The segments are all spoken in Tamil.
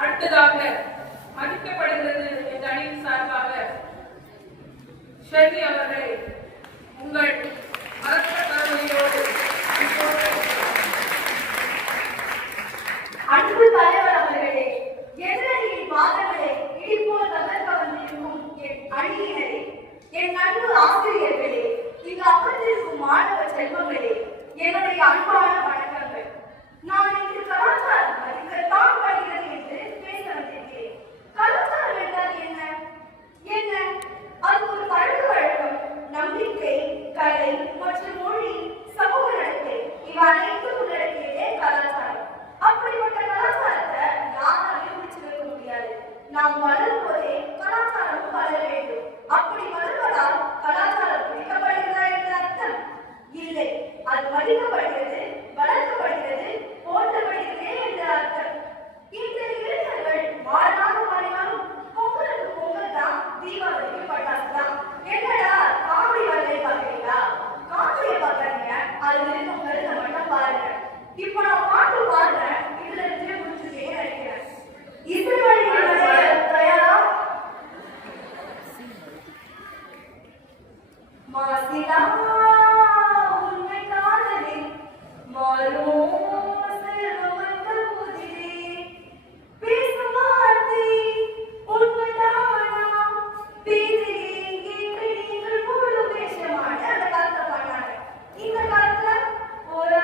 அடுத்ததாக மதிக்கப்படுகிறது என்ற அணியின் சார்பாக ஷெர்லி அவர்களை உங்கள் அரச கருணையோடு அன்பு தலைவர் அவர்களே, எதிரணியின் வாதங்களை இடிப்போல் தகர்க்க வந்திருக்கும் என் அணியினரே, என் அன்பு ஆசிரியர்களே, இங்கு அமர்ந்திருக்கும் மாணவ செல்வங்களே, என்னுடைய அன்பான வணக்கங்கள். நான் இன்று கலாச்சாரம் மதிக்கத்தான் வருகிறது என்று பேச வந்திருக்கிறேன். கலாச்சாரம் என்றால் என்ன? என்ன? அது ஒரு பழக்க வழக்கம், நம்பிக்கை, கலை மற்றும் மொழி, சமூக நடத்தை இவை அனைத்தும் உள்ளடக்கியதே கலாச்சாரம். அப்படிப்பட்ட கலாச்சாரத்தை யாராலையும் பிடிச்சு வைக்க முடியாது. நாம் வளரும் போதே கலாச்சாரமும் வளர வேண்டும். அப்படி வளர்வதால் கலாச்சாரம் பிடிக்கப்படுகிறதா என்ற அர்த்தம் இல்லை. அது மதிக்கப்படுகிறது, வளர்க்கப்படுகிறது, போற்றப்படுகிறது என்ற அர்த்தம். இன்றைய இளைஞர்கள் மாறாக மாறினாலும் பொங்கலுக்கு பொங்கல் தான், தீபாவளிக்கு பட்டாசு தான். என்னடா காமெடி வரலை பார்க்குறீங்களா? காமெடியை பார்க்காதீங்க, அது இருக்கும் கருத்தை மட்டும் பாருங்க. இப்ப நான் பாட்டு பாடுறேன், இதுல இருந்தே முடிச்சுட்டே நினைக்கிறேன். இசை வழி தயாரா? மாசிலா உண்மை காதலே மாறும் செல்வமந்த புதிரே பேசும் வார்த்தை உண்மைதானா பேசுகிறேன் கேட்டு நீங்கள் முழு வேஷமான அந்த காலத்தை பாடினாங்க. இந்த காலத்துல ஒரு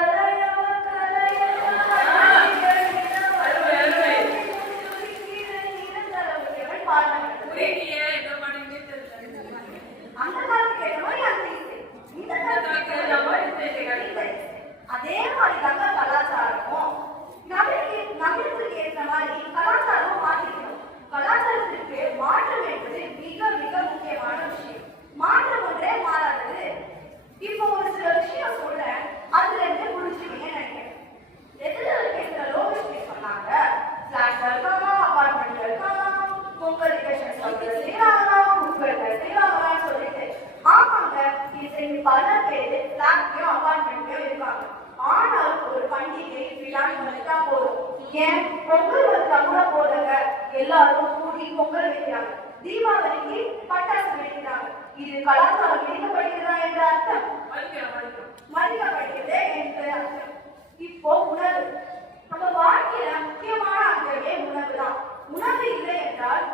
அதே மாதிரிதாங்க கலாச்சாரமும் நகரத்துக்கு ஏற்ற மாதிரி கலாச்சாரமும் மாற்றிக்கணும். கலாச்சாரத்திற்கு மாற்றம் என்பது மிக மிக முக்கியமான விஷயம். மாற்றம் ஒன்றே மாறாதது. இப்போ ஒரு சில விஷயம் சொல்றேன், அதுல இருந்து புரிஞ்சுக்கணும்னு நினைக்கிறேன். எதிரில் பேசுற லோகேஷ்மி சொன்னாங்க, பிளாட்ல இருக்காங்க, அபார்ட்மெண்ட்ல இருக்காங்க, பொங்கல் செய்யறாங்களா, உங்கள் செய்யறாங்களான்னு சொல்லிட்டு. ஆமாங்க, இது பல பேர் பிளாட்லயும் அபார்ட்மெண்ட்லயும் இருக்காங்க. ஆனால் ஒரு பண்டிகை விழான்னு வந்துட்டா போதும். ஏன் பொங்கல் வந்தா கூட போதுங்க, எல்லாரும் கூடி பொங்கல் வைக்கிறாங்க. தீபாவளிக்கு பட்டாசு வெடிக்கிறாங்க. இது கலாச்சாரம் இணைக்கப்படுகிறதா என்ற அர்த்தம்? மதிக்கப்படுகிறதே என்ற அர்த்தம். இப்போ உணவு, நம்ம வாழ்க்கையில முக்கியமான அங்கமே உணவு தான். உணவு இல்லை என்றால்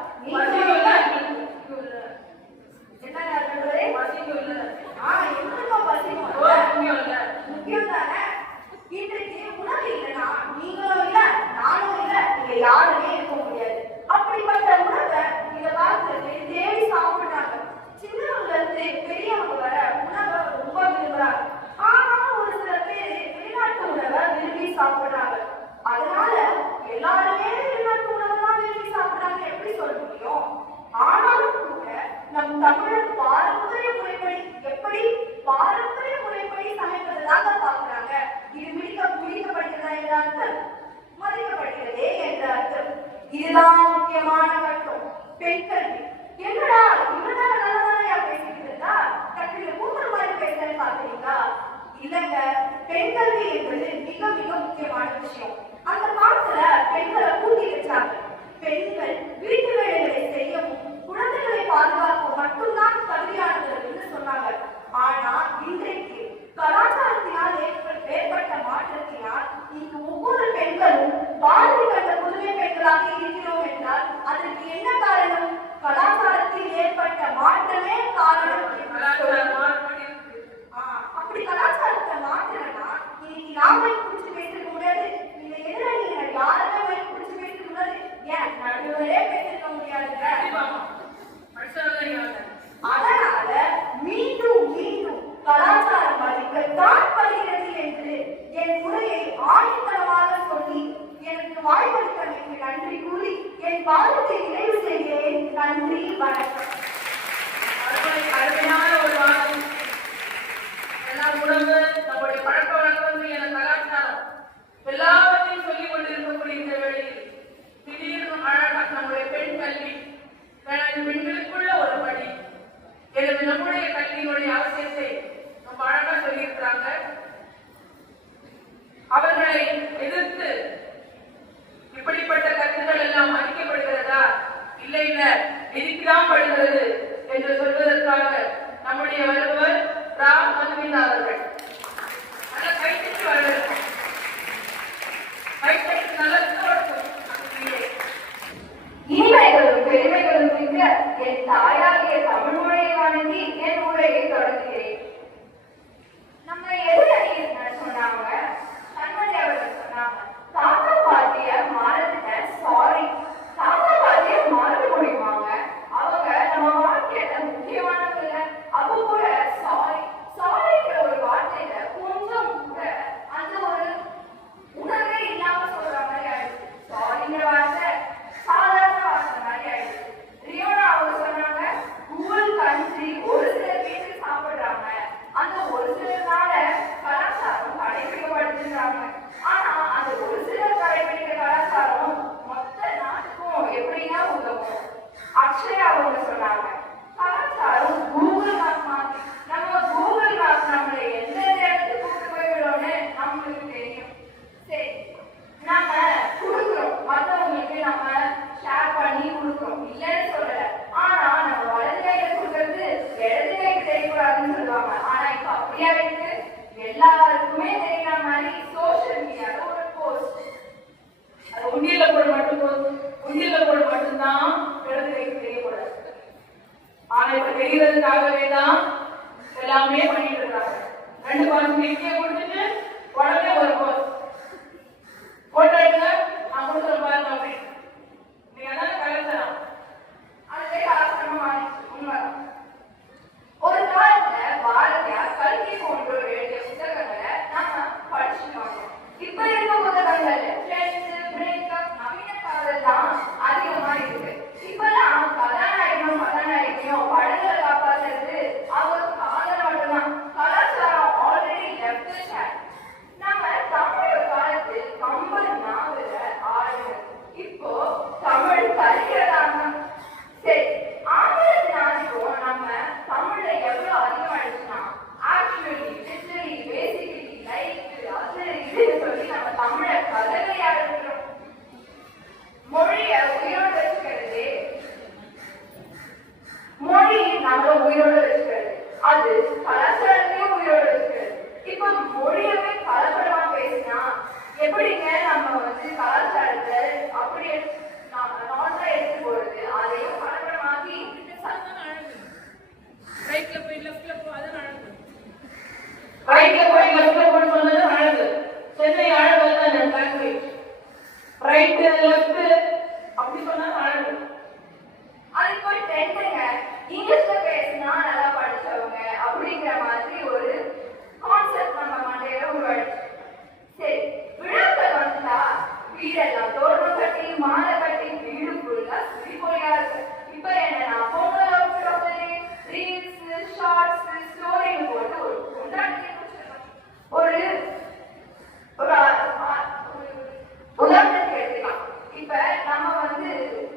முக்கியம் தானே. இன்றைக்கு உணவு இல்லைன்னா நீங்களும் இல்ல, நானும் இல்ல, இங்க யாருமே இருக்க முடியாது. அப்படிப்பட்ட உணவை இந்த காலத்துல தேடி சாப்பிடுறாங்க. சின்னவங்க இருந்து பெரியவங்க வர உணவை ரொம்ப விரும்புறாங்க. ஆனாலும் ஒரு சில பேர் வெளிநாட்டு உணவை விரும்பி சாப்பிடுறாங்க. அதனால எல்லாருமே வெளிநாட்டு உணவை தான் விரும்பி சாப்பிடுறாங்க எப்படி சொல்ல முடியும்? ஆனாலும் கூட நம் தமிழர் பாரம்பரிய முறைப்படி எப்படி பாரம்பரிய முறைப்படி சமைப்பதுதாங்க பார்க்கிறாங்க. இது பிடிக்கப்படுகிறதா என்ற அர்த்தம்? மதிக்கப்படுகிறதே என்ற அர்த்தம். இதுதான் முக்கியமான கட்டம். பெண் கல்வி. என்னடா இவனால நல்லதானையா பேசிட்டு இருந்தா கட்டில கூட்டுற மாதிரி பேசுறேன்னு பாக்குறீங்களா? இல்லங்க, பெண் கல்வி என்பது மிக மிக முக்கியமான விஷயம். அந்த காலத்துல பெண்களை கூட்டி வச்சாங்க. பெண்கள் வீட்டு வேலைகளை செய்யவும் குழந்தைகளை பாதுகாக்கவும் மட்டும்தான் தகுதியானவர்கள் சொன்னாங்க. ஆனா இன்றைக்கு கலாச்சாரத்தினால் ஏற்பட்ட மாற்றத்தினால் இங்கு ஒவ்வொரு பெண்களும் வாழ்க்கை கண்ட புதுமை பெண்களாக இருக்கிறோம் என்றால் அதற்கு என்ன காரணம்? கலாச்சாரத்தில் ஏற்பட்ட மாற்றமே காரணம். அப்படி கலாச்சாரத்தை மாற்றணும்னா இன்னைக்கு நாம குடிச்சு பேசிருக்க முடியாது. இந்த எதிரணியினர் யாருமே போய் குடிச்சு பேசிருக்க முடியாது. ஏன் நடுவரே பேசிருக்க முடியாதுங்க. அதனால மீண்டும் மீண்டும் கலாச்சாரம் மதிக்கத்தான் படுகிறது என்று என் உரையை ஆணித்தனமாக சொல்லி எனக்கு வாய்ப்பளித்தமைக்கு நன்றி கூறி என் பாடத்தை நிறைவு செய்கிறேன். நன்றி, வணக்கம். அருமையான ஒரு வாரம். எல்லா உணவு, நம்முடைய பழக்க வழக்கம் என கலாச்சாரம் எல்லாவற்றையும் சொல்லிக் கொண்டிருக்கக்கூடிய இந்த வேளையில் திடீர்னு அழகாக நம்முடைய பெண் கல்வி பெண்களுக்குள்ள ஒரு பணி. எனவே நம்முடைய கல்வியினுடைய அவசியத்தை ரொம்ப அழகா சொல்லியிருக்கிறாங்க. அவர்களை எதிர்த்து இப்படிப்பட்ட கருத்துக்கள் எல்லாம் உண்டியல்ல போட மட்டும்தான் இடது கைக்கு தெரியக்கூடாது. ஆனா இப்ப தெரியறதுக்காகவே தான் எல்லாமே பண்ணிட்டு இருக்காங்க. 2 பாசம் இங்கே கொடுத்துட்டு உடனே ஒரு போட்டோ எடுங்க, நான் கொடுக்குற பாருங்க அப்படின்னு. நீங்க அதான கலாச்சாரம். அதுவே கலாச்சாரமா உண்மைதான். ஒரு காலத்துல பாரதியார் கல்வி போன்ற எழுதிய புத்தகங்களை நாம படிச்சுட்டோம். இப்ப இருக்க புத்தகங்கள் நவீன காதல் தான் அதிகமா இருக்கு. இப்பெல்லாம் கதாநாயகனும் படங்களை காப்பாற்றுறது அவங்க காதல் மட்டும்தான். கலாச்சாரம் ஆல்ரெடி லெஃப்ட். நம்ம தமிழ் காலத்தில் கம்பன் நாவல ஆளுநர், இப்போ தமிழ் கலிக்கிறதாங்க. சரி, ஆங்கிலத்து நாளைக்கும் நம்ம தமிழ்ல எவ்வளவு அதிகமாயிடுச்சுன்னா ஆக்சுவலி லிட்டரலி பேசிக்கலி லைக் அது இதுன்னு சொல்லி நம்ம தமிழை கதவையாக இருக்கிறோம். மொழியை உயிரோடு வச்சுக்கிறது, மொழி நம்மள உயிரோடு வச்சுக்கிறது, அது கலாச்சாரத்தையும் உயிரோடு வச்சுக்கிறது. இப்ப மொழியவே கலப்படமா பேசினா எப்படிங்க நம்ம கலாச்சாரத்தை அப்படியே நாட்டா எடுத்து போறது, அதையும் கலப்படமாக்கி ரைட்ல போய் லெஃப்ட்ல சொன்னது அழகு. சென்னை அழகு தான் லாங்குவேஜ். ரைட் லெஃப்ட் அப்படி சொன்னா அழகு. அது போய் ட்ரெண்டுங்க. இங்கிலீஷ்ல பேசினா நல்லா படிச்சவங்க அப்படிங்கிற மாதிரி ஒரு கான்செப்ட் நம்ம மண்டையில உருவாயிடுச்சு. சரி, விழாக்கள் வந்தா வீடெல்லாம் தோரணம் கட்டி மாலை கட்டி வீடு ஃபுல்லா சிரிப்பொலியா இருக்கு. இப்ப என்னன்னா ரீல்ஸ், ஷார்ட்ஸ், ஸ்டோரின்னு போட்டு ஒரு கொண்டாடி ஒரு உதாரணத்துக்கு எடுத்துக்கலாம். இப்ப நம்ம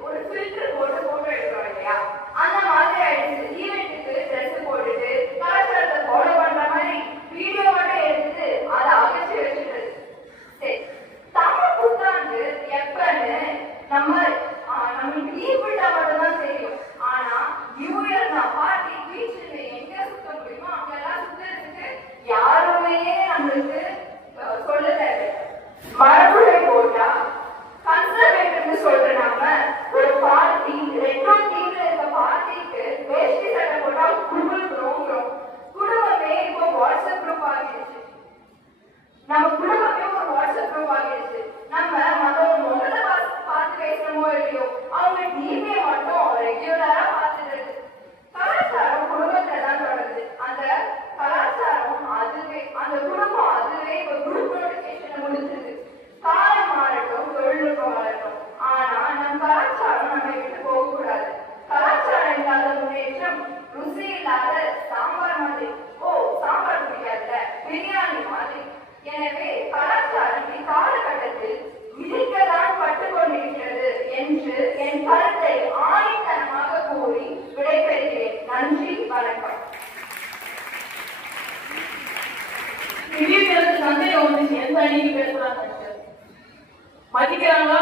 ஒரு ஃபில்டர் போட்டு போட்டோ எடுக்கிறோம் இல்லையா, அந்த மாதிரி ஆயிடுச்சு. ஈவெண்ட்டுக்கு ட்ரெஸ் போட்டுட்டு கலாச்சாரத்தை ஃபாலோ பண்ற மாதிரி வீடியோ மட்டும் எடுத்து அதை அகற்றி வச்சுட்டு. சரி, தமிழ் புத்தாண்டு எப்பன்னு நம்மளுக்கு லீவ் விட்டா மட்டும்தான் தெரியும். ஆனா நியூ இயர் பார்ட்டி பீச்சில் எங்க சுத்த முடியுமோ அங்கெல்லாம் சுத்துறதுக்கு யாருமே நம்மளுக்கு சொல்ல தேவை. மரபுரை போட்டா கன்சர்வேட்டிவ்னு சொல்ற நாம ஒரு பார்ட்டி ரெட்ரோ தீம்ல இருக்க பார்ட்டிக்கு வேஷ்டி சட்டை போட்டா குடும்பமே இப்போ வாட்ஸ்அப் குரூப் ஆகிடுச்சு. நம்ம குடும்பமே ஒரு வாட்ஸ்அப் குரூப் ஆகிடுச்சு. நம்ம மத்தவங்க முதல்ல பார்த்து பேசணுமோ இல்லையோ அவங்க டிவியை மட்டும் ரெகுலரா பார்த்துட்டு. கலாச்சாரம் குடும்பத்துல தான் தொடருது. அந்த கலாச்சாரம் அதுவே, அந்த குடும்பம் அதுவே இப்போ குரூப் நோட்டிபிகேஷன் முடிச்சிருது. காலம் மாறட்டும், தொழில்நுட்பம் வளரட்டும், ஆனா நம் கலாச்சாரம் நம்மை விட்டு போக கூடாது. கலாச்சாரம் இல்லாத முன்னேற்றம் ருசி இல்லாத சாம்பார் மாதிரி. ஓ, சாம்பார் பிடிக்காதுல, பிரியாணி மாதிரி. எனவே கலாச்சாரம் இக்காலகட்டத்தில் மிதிக்கத்தான் பட்டுக் கொண்டிருக்கிறது என்று என் கருத்தை ஆணித்தனமாக கூறி விடைபெறுகிறேன். நன்றி, வணக்கம். திடீர்னு சந்தேகம் வந்துச்சு, எந்த அணிக்கு பேசுறாங்க, மதிக்கிறாங்களா